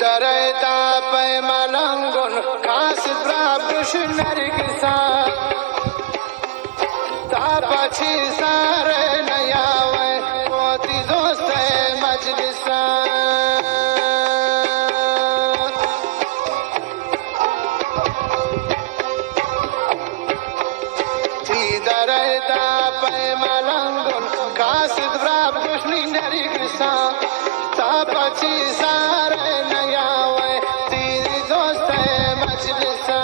दरता पे मलंगुन खास प्रापुष नरगिसा तापची सारे नयावे कोती दोस्ते मजलिसा दरता पे मलंगुन खास प्रापुष नरगिसा तापची सारे नयावे तेरी दोस्ते मजलिसा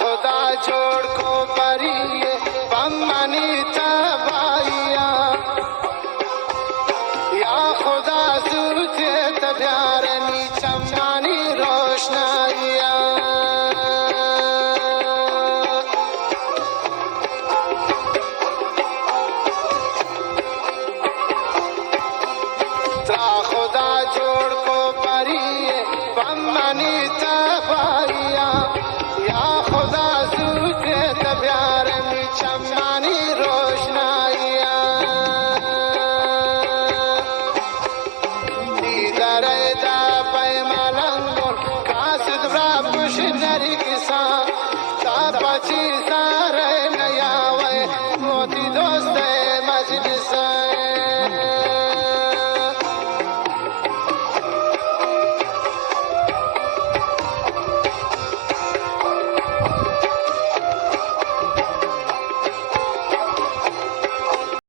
खुदा छोड़ को परिये बम्मनी तबाइया या खुदा सूते तब्यारनी चम्मानी रोशनाइया खुदा छोड़ को परिये बम्मनी तबाइया